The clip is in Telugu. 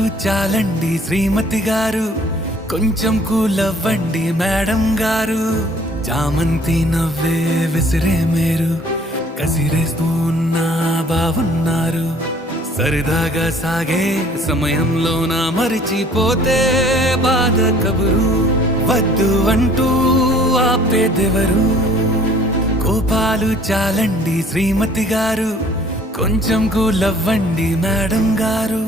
చాలండి శ్రీమతి గారు, కొంచెం కూలవ్వండి మేడం గారు. చామంతి నవ్వే విసిరే మేరు, కసిరేస్తూ ఉన్నా బాగున్నారు. సరదాగా సాగే సమయంలోన మరిచిపోతే బాధ కబురు. వద్దు అంటూ ఆపేదెవరు? కోపాలు చాలండి శ్రీమతి గారు, కొంచెం కూలవ్వండి మేడం గారు.